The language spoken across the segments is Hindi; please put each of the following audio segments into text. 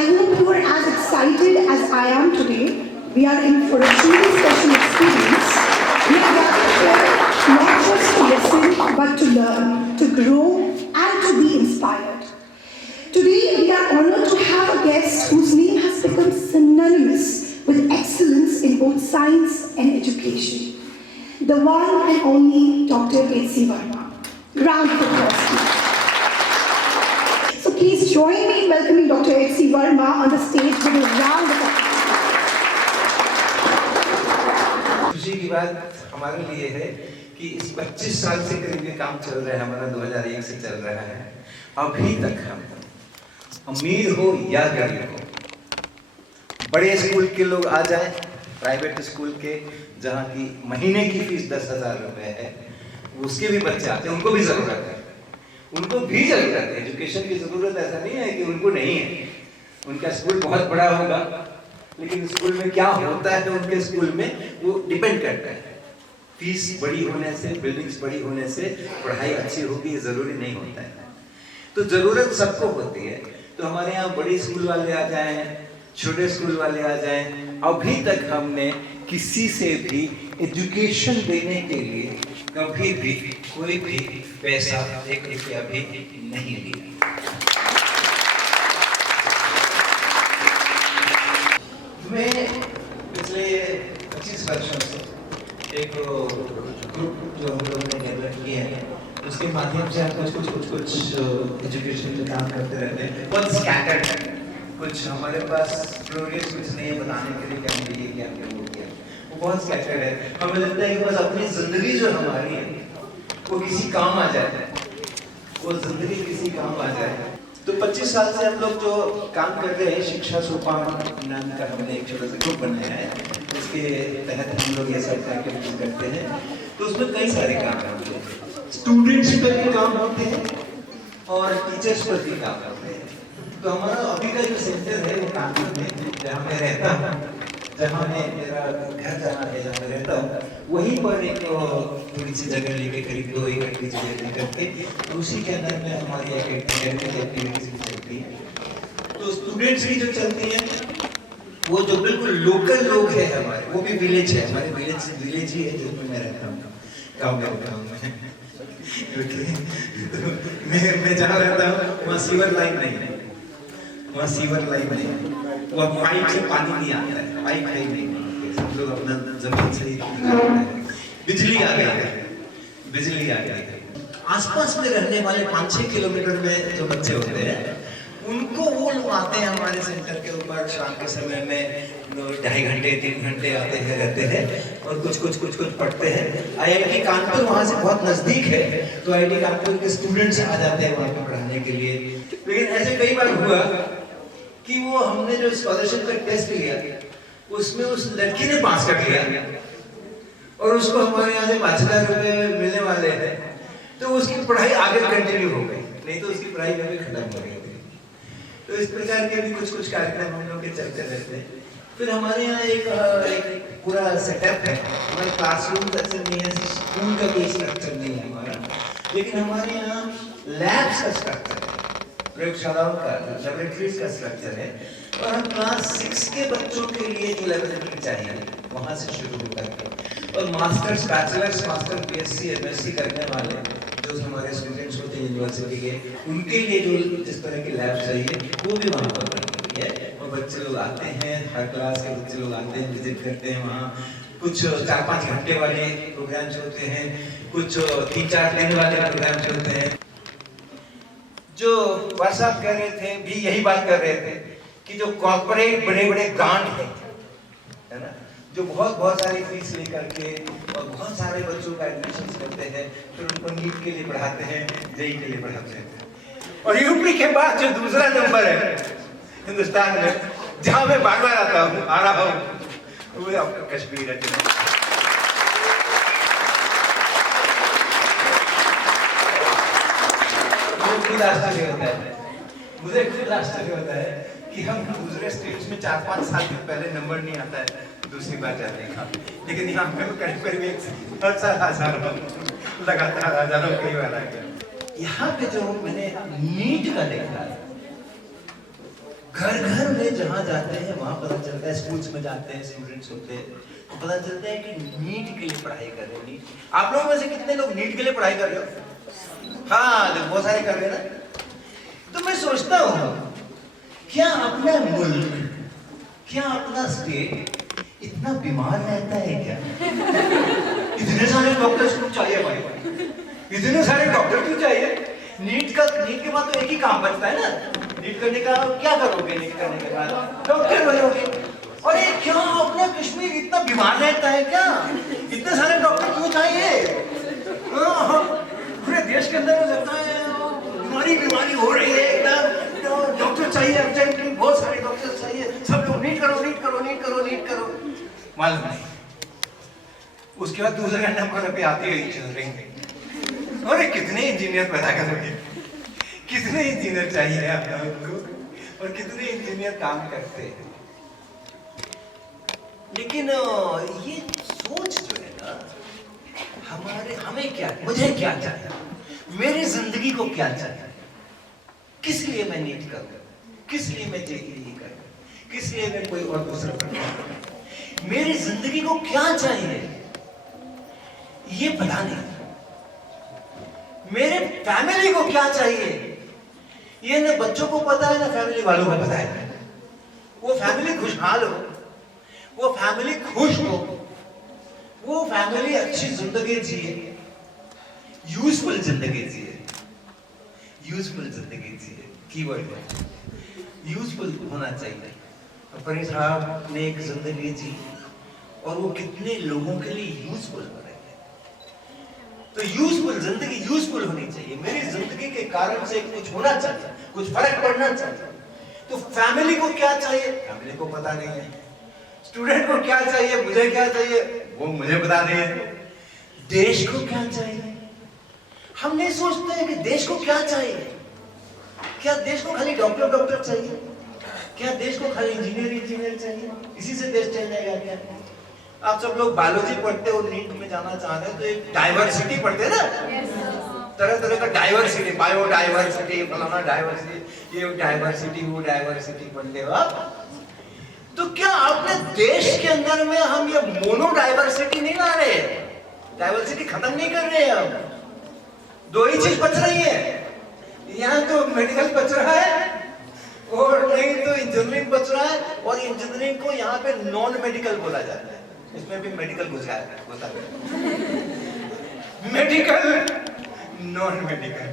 I hope you are as excited as I am today. We are in for a truly special experience. We are gathered here not just to listen, but to learn, to grow, and to be inspired. Today, we are honored to have a guest whose name has become synonymous with excellence in both science and education. The one and only Dr. H.C. Verma. Round of applause, please. So please join me in welcoming Dr. H.C. Verma on the stage with a round of applause. खुशी की बात हमारे लिए है कि इस 25 साल से करीब ये काम चल रहा है, हमारा 2001 से चल रहा है। अभी तक हम अमीर हो या गरीब हो, बड़े स्कूल के लोग आ जाए, प्राइवेट स्कूल के जहाँ की महीने की फीस 10,000 रुपए है, उसके भी बच्चे आते हैं, उनको भी जरूरत है, उनको भी जरूरत है। एजुकेशन की जरूरत ऐसा नहीं है कि उनको नहीं है। उनका स्कूल बहुत बड़ा होगा, लेकिन स्कूल में क्या होता है उनके स्कूल में वो डिपेंड करता है। फीस बड़ी होने से, बिल्डिंग्स बड़ी होने से पढ़ाई अच्छी होगी ये जरूरी नहीं होता है। तो जरूरत सबको होती है। तो हमारे यहाँ बड़े स्कूल वाले आ जाएं, छोटे स्कूल वाले आ जाएं, अभी तक हमने किसी से भी एजुकेशन देने के लिए कभी भी कोई भी पैसा, एक रुपया भी नहीं लिया। मैं पिछले 25 वर्षों से एक ग्रुप जो हम लोगों ने डेवलप किए हैं, उसके माध्यम से हम कुछ एजुकेशन पे काम करते रहते हैं। बहुत स्कैटर्ड है, कुछ हमारे पास ग्लोरियस कुछ नहीं है बताने के लिए क्या हमने ये किया, क्या वो किया, वो बहुत स्कैटर्ड है। हमें लगता है कि बस अपनी जिंदगी जो हमारी है वो किसी काम आ जाए, वो जिंदगी किसी काम आ जाए। तो 25 साल से हम लोग जो काम कर रहे हैं, शिक्षा सोपान नाम का हमने एक छोटा सा ग्रुप बनाया है, इसके तहत हम लोग ये सब एक्टिविटीज करते हैं। तो उसमें कई सारे काम होते हैं, स्टूडेंट्स पर भी काम होते हैं और टीचर्स पर भी काम होते हैं। तो हमारा अभी का जो सेंटर है वो कानपुर में, जहाँ मैं रहता हूँ, जहाँ मैं मेरा घर जहाँ है, जहाँ मैं रहता हूँ, वहीं पर एक थोड़ी सी जगह लेके करीब 2 एकड़ की जगह लेकर के, तो उसी के अंदर में हमारी एक्टिविटीज भी चलती है। तो स्टूडेंट्स भी जो चलती हैं, वो जो बिल्कुल लोकल लोग हैं हमारे, वो भी विलेज है, हमारे विलेज ही है जिसमें मैं रहता हूँ, गाँव में रहता हूँ मैं जहाँ रहता हूँ वहाँ सीवर लाइन नहीं है, वहाँ सीवर लाइन नहीं है, वहाँ पाइप से पानी नहीं आता है, पाइप है नहीं, हम लोग अपना जमीन से ही निकालते हैं। बिजली आ गई है, बिजली आ गई है। आसपास में रहने वाले 5-6 किलोमीटर में जो बच्चे होते हैं, उनको वो लोग आते हैं हमारे सेंटर के ऊपर शाम के समय में 2.5 घंटे 3 घंटे आते हैं, रहते हैं और कुछ पढ़ते हैं। IIT कानपुर वहाँ से बहुत नजदीक है, तो IIT कानपुर के स्टूडेंट्स आ जाते हैं वहाँ पे पढ़ाने के लिए। लेकिन ऐसे कई बार हुआ कि वो हमने जो स्कॉलरशिप का टेस्ट लिया, उसमें उस लड़की ने पास कर लिया और उसको हमारे यहाँ से 5,000 रुपए मिलने वाले हैं, तो उसकी पढ़ाई आगे कंटिन्यू हो गई, नहीं तो उसकी पढ़ाई कभी खत्म हो गई थी। तो इस प्रकार के भी कुछ कार्यक्रम हम लोग के चलते रहते हैं। फिर हमारे यहाँ एक पूरा सेटअप है, हमारे क्लासरूम स्ट्रक्चर नहीं है, स्कूल का कोई स्ट्रक्चर नहीं है हमारा, लेकिन हमारे यहाँ लैब्स का स्ट्रक्चर है, प्रयोगशालाओं का, लेबोरेटरीज का स्ट्रक्चर है। और हम क्लास 6 के बच्चों के लिए जो लेबोरेटरी चाहिए वहाँ से शुरू होता है, और masters, bachelors, master, PhD, MSc करने वाले जो हमारे स्टूडेंट्स होते हैं यूनिवर्सिटी के, उनके लिए जो जिस तरह की लैब चाहिए वो भी वहाँ पर बनती है। और बच्चे लोग आते हैं, हर क्लास के बच्चे लोग आते हैं, विजिट करते हैं वहाँ। कुछ 4-5 घंटे वाले प्रोग्राम्स होते हैं, कुछ 3-4 दिन वाले प्रोग्राम्स होते हैं। जो साहब कह रहे थे भी यही बात कर रहे थे कि जो कॉर्पोरेट बड़े ग्रांट है ना, जो बहुत सारी फीस लेकर के और बहुत सारे बच्चों का एडमिशन करते हैं, फिर उनको नीट के लिए पढ़ाते हैं, जेई के लिए पढ़ाते हैं। और यूपी के बाद जो दूसरा नंबर है हिंदुस्तान में, जहाँ मैं बार-बार आ रहा हूँ, वो आपका कश्मीर है। खुद आश्चर्य होता है, मुझे खुद आश्चर्य होता है कि हम दूसरे स्टेट्स में 4-5 साल के पहले नंबर नहीं आता है दूसरी बार जाने का, लेकिन यहाँ पे करीब हर साल हजारों, लगातार हजारों कई बार आ गया। यहाँ पे जो मैंने नीट का देखा है, घर घर जहाँ जाते हैं वहाँ पता चलता है, स्कूल्स में जाते हैं, स्टूडेंट्स होते हैं, तो पता चलता है कि नीट के लिए पढ़ाई कर रहे हैं। नीट, आप लोगों में से कितने लोग नीट के लिए पढ़ाई कर रहे हो? हाँ, तो बहुत सारे कर रहे हैं ना। तो मैं सोचता हूँ, क्या अपना मुल्क, क्या अपना स्टेट इतना बीमार रहता है क्या? इतने सारे डॉक्टर्स क्यों चाहिए भाई? इतने सारे डॉक्टर क्यों चाहिए? नीट के बाद तो एक ही काम बचता है ना, नीट करने का। क्या करोगे नीट करने के बाद? डॉक्टर बनोगे। और ये क्या अपना कश्मीर इतना बीमार रहता है क्या? इतने सारे डॉक्टर क्यों चाहिए? पूरे देश के अंदर लगता है बीमारी हो रही है एकदम, डॉक्टर चाहिए अर्जेंटली, बहुत सारे डॉक्टर चाहिए, सब लोग नीट करो नीट करो नीट करो नीट करो। मालूम नहीं, उसके बाद दूसरे नंबर पे आती है इंजीनियरिंग। अरे कितने इंजीनियर पैदा करोगे? कितने इंजीनियर चाहिए आप लोगों को, और कितने इंजीनियर काम करते हैं? लेकिन ये सोच जो है ना, हमें क्या, मुझे क्या चाहिए, मेरी जिंदगी को क्या चाहिए, किस लिए मैं नीट करूं, किस लिए मैं जेईई करूं, किस लिए मैं कोई और दूसरा करूं, मेरी जिंदगी को क्या चाहिए ये पता नहीं। मेरे फैमिली को क्या चाहिए ये ना बच्चों को पता है ना फैमिली वालों को पता है। वो फैमिली खुशहाल हो, वो फैमिली खुश हो, वो फैमिली अच्छी जिंदगी जिए, यूजफुल जिंदगी जिए, यूजफुल जिंदगी जिए, कीवर्ड है यूजफुल होना चाहिए। अपने साहब ने एक जिंदगी जी और वो कितने लोगों के लिए यूजफुल हो रहे हैं। तो यूजफुल जिंदगी यूजफुल होनी चाहिए, मेरी जिंदगी के कारण से कुछ होना चाहिए, कुछ फर्क पड़ना चाहिए। तो फैमिली को क्या चाहिए, फैमिली को पता नहीं है। स्टूडेंट को क्या चाहिए, मुझे क्या चाहिए, वो मुझे बता नहीं है। देश को क्या चाहिए, हम नहीं सोचते हैं कि देश को क्या चाहिए। क्या देश को खाली डॉक्टर चाहिए? क्या देश को खाली इंजीनियर चाहिए? इसी से देश चल जाएगा क्या? आप सब लोग बायोलॉजी पढ़ते हो, नीट में जाना चाहते हो तो एक डाइवर्सिटी पढ़ते हैं ना, तरह तरह का डाइवर्सिटी, बायोडाइवर्सिटी, फलाना डाइवर्सिटी, ये डाइवर्सिटी वो डाइवर्सिटी पढ़ते हो आप। तो क्या अपने देश के अंदर में हम ये मोनो डाइवर्सिटी नहीं ला रहे, डाइवर्सिटी खत्म नहीं कर रहे हैं हम। दो ही चीज बच रही है, यहाँ तो मेडिकल बच रहा है और नहीं तो इंजीनियरिंग बच रहा है, और इंजीनियरिंग को यहाँ पे नॉन मेडिकल बोला जाता है, इसमें भी मेडिकल घुसा है, मेडिकल नॉन मेडिकल।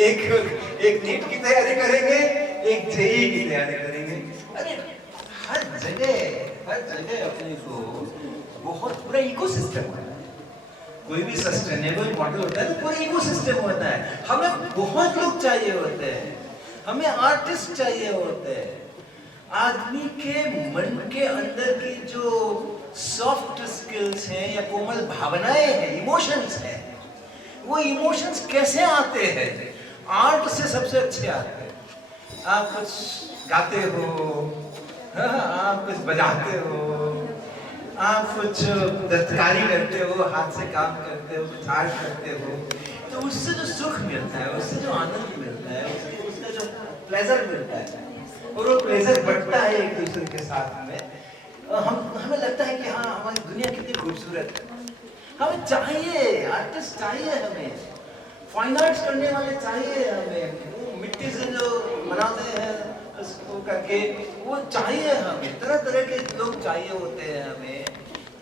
एक नीट की तैयारी करेंगे, एक जेईई की तैयारी करेंगे। अरे हर जगह अपने को बहुत पूरा इकोसिस्टम है। कोई भी सस्टेनेबल मॉडल होता है तो पूरा इकोसिस्टम होता है। हमें बहुत लोग चाहिए होते हैं, हमें आर्टिस्ट चाहिए होते हैं। आदमी के मन के अंदर की जो सॉफ्ट स्किल्स हैं या कोमल भावनाएं हैं, इमोशंस हैं, वो इमोशंस कैसे आते हैं? आर्ट से सबसे अच्छे आते हैं। आप कुछ गाते हो, आप कुछ बजाते हो, आप कुछ दस्तकारी करते हो, हाथ से काम करते हो, कुछ आर्ट करते हो, तो उससे जो सुख मिलता है, उससे जो आनंद मिलता है, उससे जो प्लेजर मिलता है, और वो प्लेजर बढ़ता है एक दूसरे के साथ में। हमें लगता है कि हाँ हमारी दुनिया कितनी खूबसूरत है। हमें चाहिए आर्टिस्ट, चाहिए हमें फाइन आर्ट्स करने वाले चाहिए, हमें मिट्टी से जो बनाते हैं उसको करके वो चाहिए, हमें तरह तरह के लोग चाहिए होते हैं,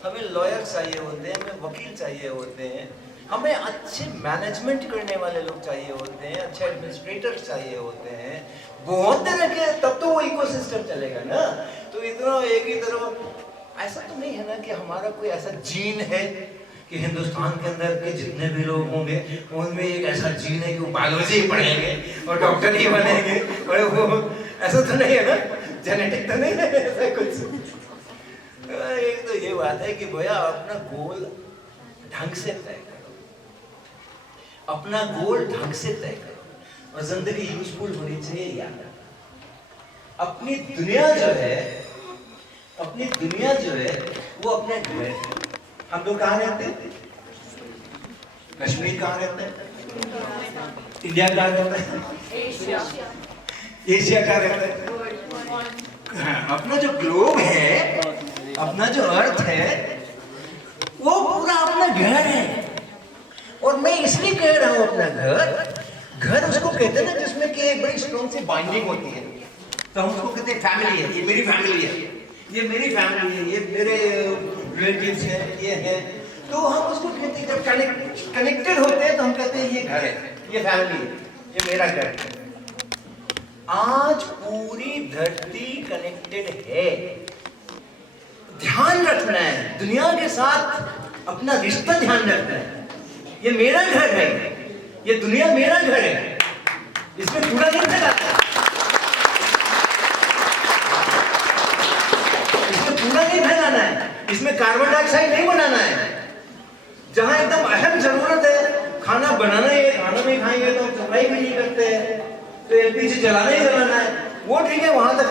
हमें लॉयर चाहिए होते हैं, हमें वकील चाहिए होते हैं, हमें अच्छे मैनेजमेंट करने वाले लोग चाहिए होते हैं, अच्छे एडमिनिस्ट्रेटर चाहिए होते हैं, बहुत तरह के, तब तो वो इकोसिस्टम चलेगा ना। तो इतना एक ही तरह ऐसा तो नहीं है ना कि हमारा कोई ऐसा जीन है कि हिंदुस्तान के अंदर के जितने भी लोग होंगे उनमें एक ऐसा जीन है कि वो बायोलॉजी पढ़ेंगे और डॉक्टर ही बनेंगे, और वो ऐसा तो नहीं है ना, जेनेटिक तो नहीं है ऐसा कुछ। एक तो ये बात है कि भैया अपना गोल ढंग से तय करो, अपना गोल ढंग से तय करो, और जिंदगी यूजफुल होनी चाहिए यार। अपनी दुनिया जो है वो अपने घर है। हम लोग कहाँ रहते हैं? कश्मीर कहाँ रहते हैं? इंडिया कहाँ रहता है? एशिया कहाँ रहता है? अपना जो ग्लोब है, अपना जो अर्थ है, वो पूरा अपना घर है। और मैं इसलिए कह रहा हूं अपना घर उसको कहते हैं ना जिसमें कि एक बड़ी स्ट्रॉन्ग सी बाइंडिंग होती है। तो हम उसको कहते हैं फैमिली है, ये मेरी फैमिली है, ये मेरी फैमिली है, ये मेरे रिलेटिव्स हैं, ये है। तो हम उसको कहते हैं जब कनेक्टेड होते हैं तो हम कहते हैं ये घर है, ये फैमिली है, ये मेरा घर है। आज पूरी धरती कनेक्टेड है। ध्यान रखना है, दुनिया के साथ अपना रिश्ता ध्यान रखना है। ये मेरा घर है, ये दुनिया मेरा घर है, इसमें पूरा नहीं फैलाना है, इसमें पूरा नहीं फैलाना है, इसमें कार्बन डाइऑक्साइड नहीं बनाना है। जहां एकदम अहम जरूरत है, खाना बनाना है, खाना नहीं खाएंगे तो सफाई भी नहीं करते हैं, तो एलपीजी जलाना ही जलाना है, वो ठीक है वहां तक।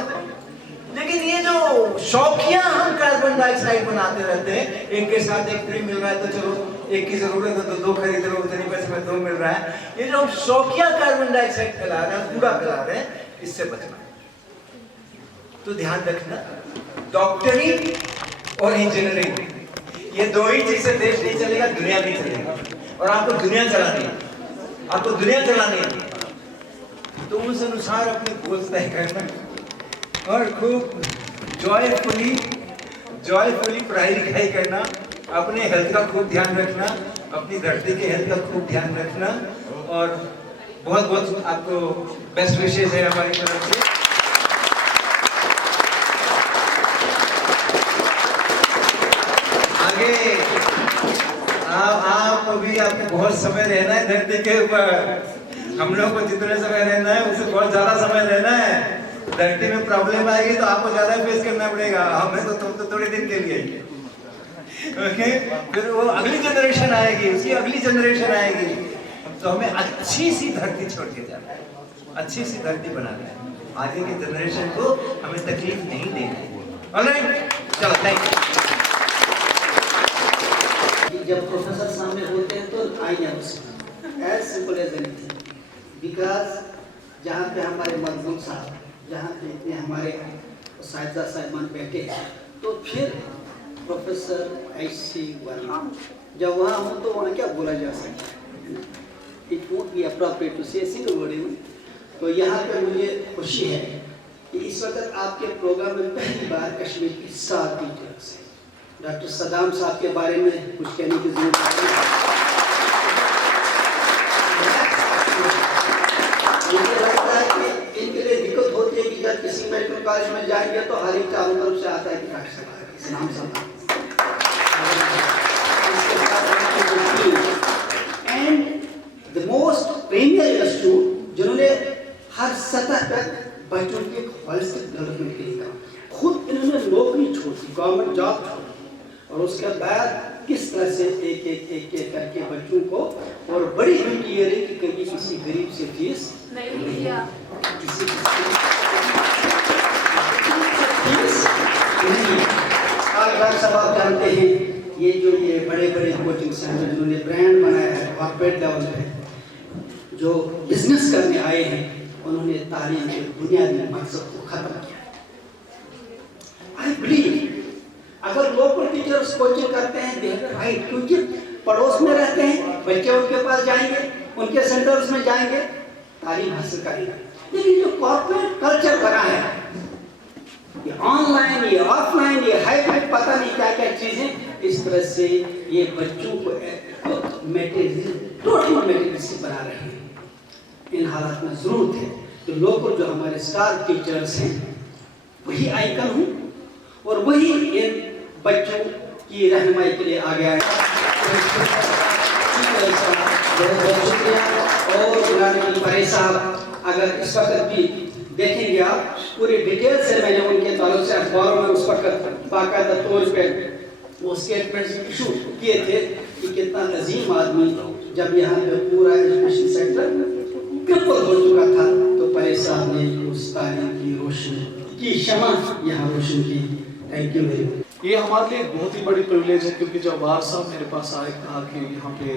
लेकिन ये जो शौकिया हम कार्बन डाइऑक्साइड बनाते रहते हैं, एक के साथ एक फ्री मिल रहा है तो चलो एक की जरूरत है तो दो खरीद लो, उतने पैसे में दो मिल रहा है, ये जो हम शौकिया कार्बन डाइऑक्साइड फैला रहे हैं, कूड़ा फैला रहे हैं, इससे बचना। तो ध्यान रखना, डॉक्टरी और इंजीनियरिंग ये दो ही चीज से देश नहीं चलेगा, दुनिया नहीं चलेगा। और आपको दुनिया चलानी है, आपको दुनिया चलानी है, तो उस अनुसार अपने गोल्स तय करना और खूब जॉयफुली पढ़ाई लिखाई करना, अपने हेल्थ का खूब ध्यान रखना, अपनी धरती के हेल्थ का खूब ध्यान रखना। और बहुत बहुत आपको बेस्ट विशेष है हमारी तरफ से। आगे आप अभी आपको बहुत समय रहना है धरती के ऊपर, हम लोग को जितने समय रहना है उससे बहुत ज्यादा समय रहना है। धरती में प्रॉब्लम आएगी तो आपको ज्यादा फेस करना पड़ेगा, हमें तो थोड़े दिन के लिए। ओके, फिर वो अगली जनरेशन आएगी, उसकी अगली जनरेशन आएगी, तो हमें अच्छी सी धरती छोड़ के जाना है, अच्छी सी धरती बनाना है, आगे की जनरेशन को हमें तकलीफ नहीं देना है। ऑलराइट, चलो थैंक यू। जब प्रोफेसर सामने होते हैं तो I am as simple as anything, because जहाँ पे हमारे मजदूर साहब, जहाँ पे इतने हमारे साहिबजा साहिबान बैठे हैं, तो फिर प्रोफेसर ऐसी वर्मा जब वहाँ हो तो वहाँ क्या बोला जा सकता है, it won't be appropriate to say single word. तो यहाँ पे मुझे खुशी है कि इस वक्त आपके प्रोग्राम में पहली बार कश्मीर की 7 टीचर्स हैं। डॉक्टर सदाम साहब के बारे में कुछ कहने की जरूरत है। मुझे लगता है कि इनके लिए दिक्कत होती है कि जब किसी मेडिकल कॉलेज में जाएंगे तो हर एक चारों तरफ से आता है कि डॉक्टर साहब इस नाम से। And the most premier institute जिन्होंने हर सतह तक बच्चों के होलिस्टिक डेवलपमेंट के लिए काम, खुद इन्होंने नौकरी छोड़ी, गवर्नमेंट जॉब छोड़ी, और उसके बाद किस तरह से एक एक करके बच्चों को, और बड़ी ब्यूटी ये रही कि कभी किसी गरीब से फीस नहीं लिया, किसी सब आप जानते हैं ये जो ये बड़े बड़े कोचिंग सेंटर जिन्होंने ब्रांड बनाया है कॉर्पोरेट लेवल पे, जो बिजनेस करने आए हैं, उन्होंने तालीम के बुनियादी मकसद को खत्म किया। आई बिलीव अगर लोकल टीचर्स कोचिंग करते हैं दे हैव राइट, क्योंकि पड़ोस में रहते हैं, बच्चे उनके पास जाएंगे, उनके सेंटर्स में जाएंगे, तालीम हासिल करेंगे। लेकिन जो कॉर्पोरेट कल्चर बना है, ये ऑनलाइन, ये ऑफलाइन, ये हाइब्रिड, पता नहीं क्या क्या चीजें, इस तरह से ये बच्चों को मटेरियल टोटल मटेरियलिस्टिक बना रहे हैं। इन हालात में जरूरत है कि लोकल जो हमारे स्टार टीचर्स हैं वही आइकन हूँ और वही इन बच्चों की रहनुमाई के लिए आगे आए। बहुत शुक्रिया। और परे साहब अगर इस वक्त भी देखेंगे आप, पूरी डिटेल से मैंने उनके ताल्लुक से अखबारों में उस वक्त बाकायदा तौर पे वो स्टेटमेंट्स इशू किए थे कि कितना अजीम आदमी जब यहाँ पे पूरा एजुकेशन सेक्टर क्रिपल हो चुका था, तो परे साहब ने उस तारीख की रोशनी की शमा यहाँ रोशन की। Thank you very much. ये हमारे लिए बहुत ही बड़ी प्रिविलेज है, क्योंकि जब वार साहब मेरे पास आए, कहा कि यहाँ पे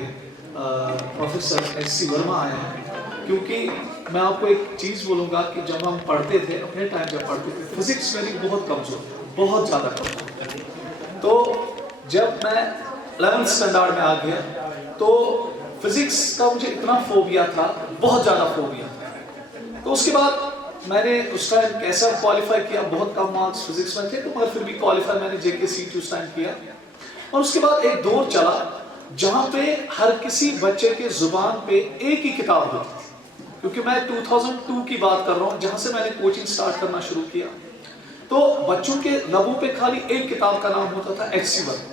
प्रोफेसर एस.सी. वर्मा आए हैं, क्योंकि मैं आपको एक चीज़ बोलूँगा कि जब हम पढ़ते थे, अपने टाइम जब पढ़ते थे, फिजिक्स मेरी बहुत कमज़ोर, बहुत ज़्यादा कमज़ोर। तो जब मैं 11th स्टैंडर्ड में आ गया तो फिजिक्स का मुझे इतना फोबिया था, बहुत ज़्यादा फोबिया था। तो उसके बाद मैंने उस टाइम कैसा क्वालिफाई किया, बहुत कम मार्क्स फिजिक्स में थे, तो मगर फिर भी क्वालिफाई मैंने JKCET उस टाइम किया। और उसके बाद एक दौर चला जहाँ पे हर किसी बच्चे के जुबान पे एक ही किताब होती थी, क्योंकि मैं 2002 की बात कर रहा हूँ जहाँ से मैंने कोचिंग स्टार्ट करना शुरू किया। तो बच्चों के लबों पे खाली एक किताब का नाम होता था HC वर्मा।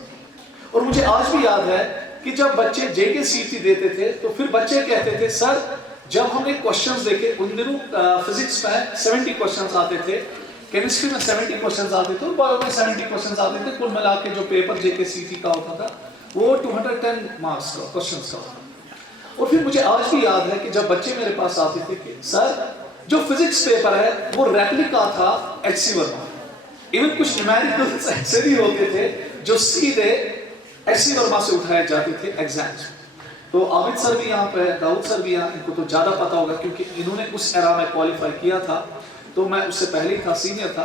और मुझे आज भी याद है कि जब बच्चे JKCET देते थे तो फिर बच्चे कहते थे, सर जब हमने क्वेश्चंस देखे, उन दिनों फिजिक्स में 70 क्वेश्चंस आते थे, केमिस्ट्री में 70 क्वेश्चंस आते थे, बायो में 70 क्वेश्चंस आते थे, कुल मिला के जो पेपर JKCET का होता था वो 210 मार्क्स का क्वेश्चंस का होता। और फिर मुझे आज भी याद है कि जब बच्चे मेरे पास आते थे कि सर जो फिजिक्स पेपर है वो रेप्लिका था HC वर्मा। इवन कुछ न्यूमेरिकल्स ऐसे भी होते थे जो सीधे HC वर्मा से उठाए जाते थे एग्जाम्स। तो आबिद सर भी यहाँ पे, दाऊद सर भी यहाँ, इनको तो ज़्यादा पता होगा क्योंकि इन्होंने उस एरा में क्वालिफाई किया था, तो मैं उससे पहले ही था, सीनियर था।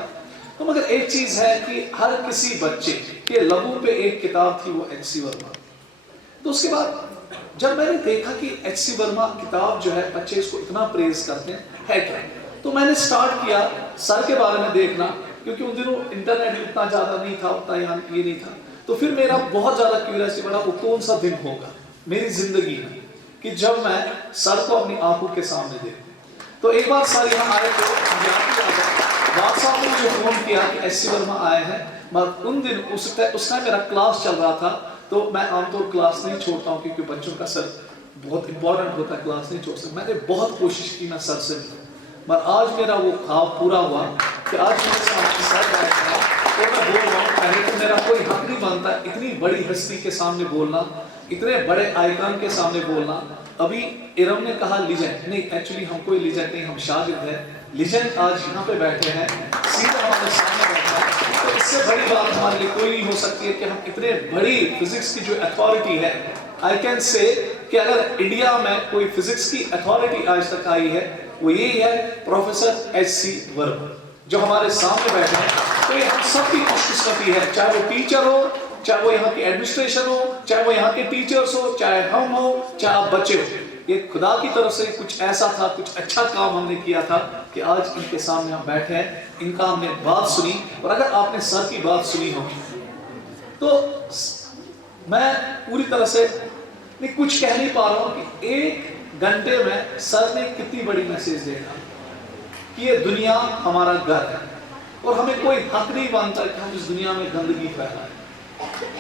तो मगर एक चीज़ है कि हर किसी बच्चे के लबों पे एक किताब थी, वो HC वर्मा। तो उसके बाद जब मैंने देखा कि HC वर्मा किताब जो है बच्चे इसको इतना प्रेज करते हैं, है क्या, तो मैंने स्टार्ट किया सर के बारे में देखना, क्योंकि उन दिनों इंटरनेट इतना ज़्यादा नहीं था, उतना यहाँ ये नहीं था। तो फिर मेरा बहुत ज़्यादा क्यूरियोसिटी बढ़ा, वो कौन सा दिन होगा मेरी जिंदगी में कि जब मैं सर को अपनी आंखों के सामने देखूं। तो एक बार सर यहाँ आए थे, बात साहब ने मुझे फोन किया कि HC वर्मा आए हैं, मगर उन दिन उस टाइम मेरा क्लास चल रहा था, तो मैं आमतौर क्लास नहीं छोड़ता हूँ क्योंकि बच्चों का सर बहुत इंपॉर्टेंट होता है, क्लास नहीं छोड़ सकता। मैंने बहुत कोशिश की मैं सर से मिलूं, मगर आज मेरा वो ख्वाब पूरा हुआ कि आज मेरे सामने सर बैठा, तो मैं बोल रहा हूँ, पहले तो मेरा कोई हक नहीं बनता इतनी बड़ी हस्ती के सामने बोलना, इतने बड़े आइकन के सामने बोलना। अभी इरम ने कहा लीजेंड, नहीं एक्चुअली हम कोई लीजेंड नहीं, हम शागिर्द हैं। लीजेंड आज यहाँ पे बैठे हैं, सीधा हमारे सामने बैठा है, तो इससे बड़ी बात हमारे लिए कोई नहीं हो सकती है कि हम इतने बड़ी फिजिक्स की जो अथॉरिटी है, आई कैन से कि अगर इंडिया में कोई फिजिक्स की अथॉरिटी आज तक आई है वो यही है प्रोफेसर HC वर्मा जो हमारे सामने बैठे हैं। तो ये हम सबकी खुशकिस्मती है, चाहे वो टीचर हो, चाहे वो यहाँ की एडमिनिस्ट्रेशन हो, चाहे वो यहाँ के टीचर्स हो, चाहे हम हो, चाहे आप बच्चे हो। ये खुदा की तरफ से कुछ ऐसा था, कुछ अच्छा काम हमने किया था कि आज इनके सामने हम बैठे हैं, इनका हमने बात सुनी। और अगर आपने सर की बात सुनी हो तो मैं पूरी तरह से नहीं कुछ कह नहीं पा रहा हूँ कि 1 घंटे में सर ने कितनी बड़ी मैसेज देखा कि ये दुनिया हमारा घर है और हमें कोई हक नहीं बनता कि हम इस दुनिया में गंदगी फैलाएं।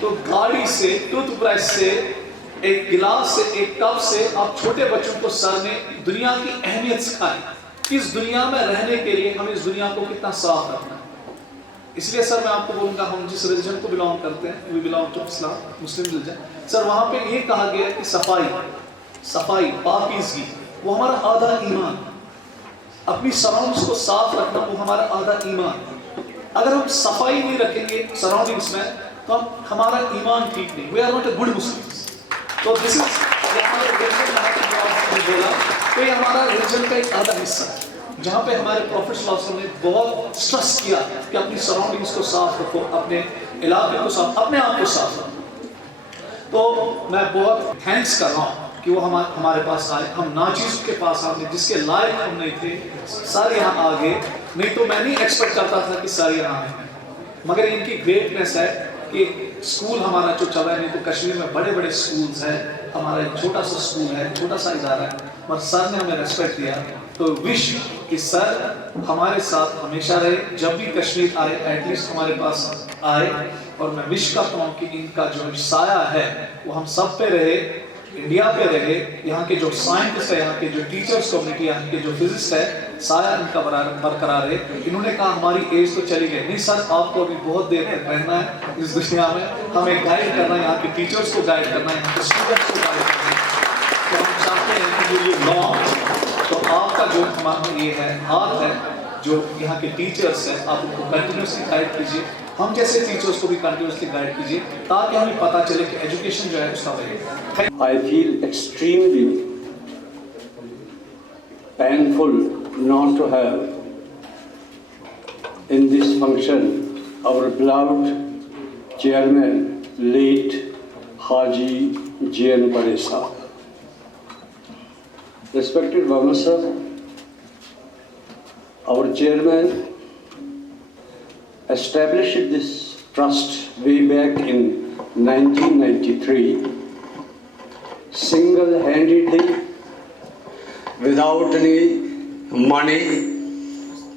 तो गाड़ी से, टूथब्रश से, एक गिलास से, एक कप से आप छोटे बच्चों को सर ने दुनिया की अहमियत सिखाई, इस दुनिया में रहने के लिए हमें इस दुनिया को कितना साफ रखना है। इसलिए सर मैं आपको बोलूँगा, हम जिस रिलीजन को बिलोंग करते हैं, we belong to Islam, Muslim religion, sir वहाँ पे ये कहा गया कि सफाई पाकीज़गी वो हमारा आधा ईमान, अपनी सराउंडिंग्स को साफ रखना वो हमारा आधा ईमान। अगर हम सफाई नहीं रखेंगे सराउंडिंग्स में तो हमारा ईमान ठीक नहीं, we are not a good Muslims. तो दिस इज बोला, तो ये हमारा रिलीजन का एक आधा हिस्सा है जहाँ पे हमारे प्रॉफेट सल्लल्लाहु अलैहि वसल्लम ने बहुत स्ट्रेस किया कि अपनी सराउंडिंग्स को साफ रखो, अपने इलाके को साफ, अपने आप को साफ रखो। तो मैं बहुत थैंक्स कर रहा हूँ कि वो हमारे पास आए, हम नाचीज़ के पास आए जिसके लायक हम नहीं थे, सर यहाँ आ गए। नहीं तो मैं नहीं एक्सपेक्ट करता था कि सर यहाँ आए, मगर इनकी ग्रेटनेस है कि स्कूल हमारा जो चल रहा है, नहीं तो कश्मीर में बड़े बड़े स्कूल्स हैं, हमारा एक छोटा सा स्कूल है, छोटा सा इदारा है, मगर सर ने हमें रेस्पेक्ट दिया। तो विश कि सर हमारे साथ हमेशा रहे, जब भी कश्मीर आए एटलीस्ट हमारे पास आए। और मैं विश करता हूँ कि इनका जो साया है वो हम सब पे रहे, इंडिया पे रहे, यहाँ के जो साइंटिस्ट है, यहाँ के जो टीचर्स कम्युनिटी, यहाँ के जो फिजिस्ट है, साया इनका बरकरार है। इन्होंने कहा हमारी एज तो चली गई, नहीं सर आपको अभी बहुत देर तक रहना है इस दुनिया में, हमें गाइड करना है, यहाँ के टीचर्स को गाइड करना है, यहाँ के स्टूडेंट्स को गाइड करना है। तो हम चाहते हैं कि ये लॉन्ग, तो आपका जो हमारा ये है हाथ है, जो यहाँ के टीचर्स हैं, आप उनको कंटिन्यूसली गाइड कीजिए, हम जैसे टीचर्स को भी कंटिन्यूसली गाइड कीजिए, ताकि हमें पता चले कि एजुकेशन जो है उसका value. I feel extremely painful not to have in this function our beloved chairman, late Haji J.N. Paresa. Respected Varma sir, our chairman established this trust way back in 1993, single-handedly, without any money,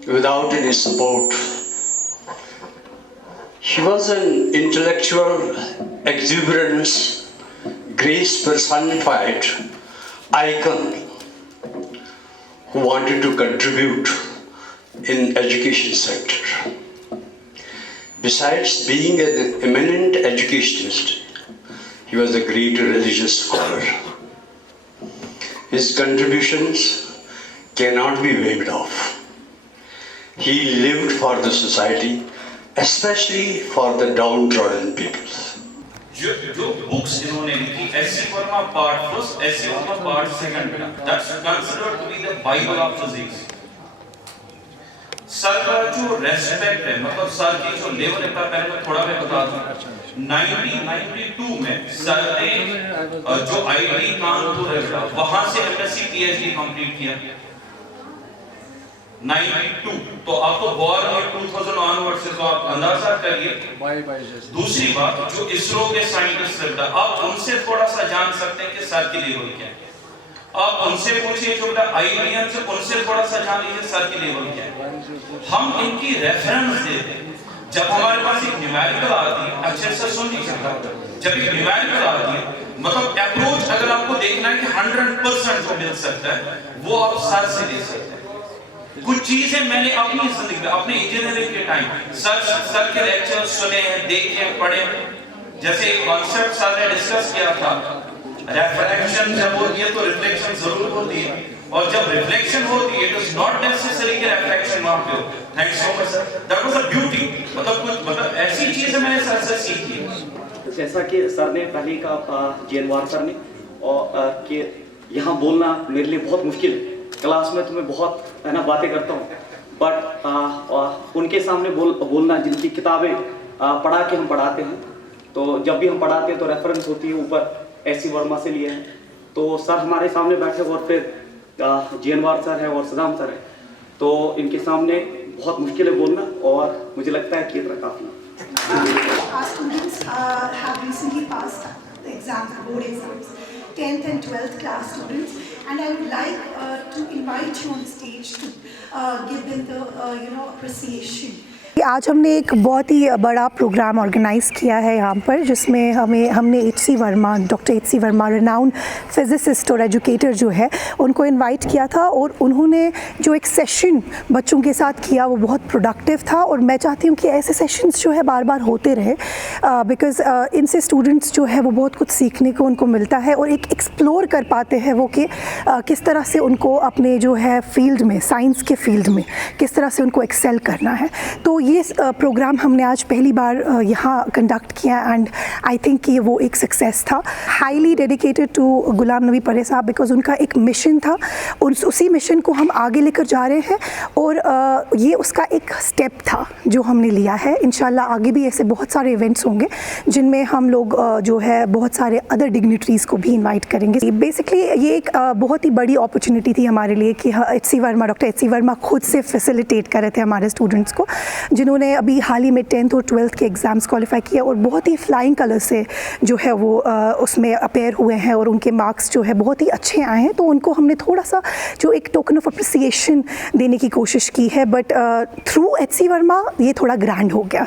without any support. He was an intellectual exuberance, grace personified icon who wanted to contribute in education sector. Besides being an eminent educationist, he was a great religious scholar. His contributions cannot be waved off. He lived for the society, especially for the downtrodden people. जो बुक्स इन्होंने लिखी, S C. Verma part first, S C. Verma part second, that's considered to be the Bible of physics. Sir का जो रेस्पेक्ट है, मतलब सर की जो लेवल है, पहले मैं थोड़ा मैं बता दूं। 1992 में सर ने जो आईआईटी कानपुर है वहां से एमएससी पीएचडी कंप्लीट किया 92। तो आप तो बॉर्न है 2000 ऑनवर्ड से, तो आप अंदाजा करिए। दूसरी बात, जो इसरो के साइंटिस्ट रहता, आप उनसे थोड़ा सा जान सकते हैं कि सर की लेवल क्या है। आप उनसे पूछिए जो आईआईएम से, उनसे थोड़ा सा जान लीजिए सर की लेवल क्या है। हम इनकी रेफरेंस देते हैं जब हमारे पास एक न्यूमेरिकल आती है। अच्छे से सुन लीजिए, जब एक न्यूमेरिकल आती है, मतलब अप्रोच अगर आपको देखना है कि 100% जो मिल सकता है वो आप सर से ले सकते हैं। कुछ चीजें मैंने अपनी जिंदगी में, अपने इंजीनियरिंग के टाइम सर के लेक्चर सुने हैं, देखे, पढ़े। जैसे एक कॉन्सेप्ट सर ने डिस्कस किया था, रिफ्रैक्शन जब होती है तो रिफ्लेक्शन जरूर होती है, और जब रिफ्लेक्शन होती है इट इज नॉट नेसेसरी कि रिफ्रैक्शन वहां पे हो। Thanks so much sir, that was a beauty. मतलब ऐसी चीजें मैंने सर से सीखी। जैसा कि सर ने पहले कहा, जेएनवार सर ने, और कि यहाँ बोलना मेरे लिए बहुत मुश्किल है। क्लास में तो मैं बहुत है ना बातें करता हूँ, बट उनके सामने बोलना, जिनकी किताबें पढ़ा के हम पढ़ाते हैं, तो जब भी हम पढ़ाते हैं तो रेफरेंस होती है ऊपर एस.सी. वर्मा से लिए हैं। तो सर हमारे सामने बैठे, और फिर जेएनवार सर है और सदाम सर है, तो इनके सामने बहुत मुश्किल है बोलना, और मुझे लगता है कि इतना काफ़ी है। Our students have recently passed the exams, the board exams, 10th and 12th class students, and I would like to invite you on the stage to give them the appreciation. आज हमने एक बहुत ही बड़ा प्रोग्राम ऑर्गेनाइज़ किया है यहाँ पर, जिसमें हमने H.C. Verma, doctor H.C. Verma, renowned physicist और एजुकेटर जो है, उनको इनवाइट किया था, और उन्होंने जो एक सेशन बच्चों के साथ किया वो बहुत प्रोडक्टिव था। और मैं चाहती हूँ कि ऐसे सेशंस जो है बार बार होते रहे, बिकॉज़ इनसे स्टूडेंट्स जो है वो बहुत कुछ सीखने को उनको मिलता है, और एक एक्सप्लोर कर पाते हैं वो कि किस तरह से उनको अपने जो है फील्ड में, साइंस के फील्ड में किस तरह से उनको एक्सेल करना है। तो ये प्रोग्राम हमने आज पहली बार यहाँ कंडक्ट किया, एंड आई थिंक कि वो एक सक्सेस था। Highly dedicated to Ghulam Nabi परे साहब, बिकॉज उनका एक मिशन था, उसी मिशन को हम आगे लेकर जा रहे हैं, और ये उसका एक स्टेप था जो हमने लिया है। इंशाल्लाह आगे भी ऐसे बहुत सारे इवेंट्स होंगे जिनमें हम लोग जो है बहुत सारे अदर डिग्निटरीज़ को भी इन्वाइट करेंगे। बेसिकली ये एक बहुत ही बड़ी अपॉर्चुनिटी थी हमारे लिए कि H.C. Verma, doctor H.C. Verma खुद से फैसिलिटेट कर रहे थे हमारे स्टूडेंट्स को, जिन्होंने अभी हाल ही में 10th और 12th के एग्ज़ाम्स क्वालिफाई किया, और बहुत ही फ्लाइंग कलर से जो है वो उसमें अपेयर हुए हैं, और उनके मार्क्स जो है बहुत ही अच्छे आए हैं। तो उनको हमने थोड़ा सा जो एक टोकन ऑफ अप्रिसिएशन देने की कोशिश की है, बट थ्रू H.C. वर्मा ये थोड़ा ग्रैंड हो गया।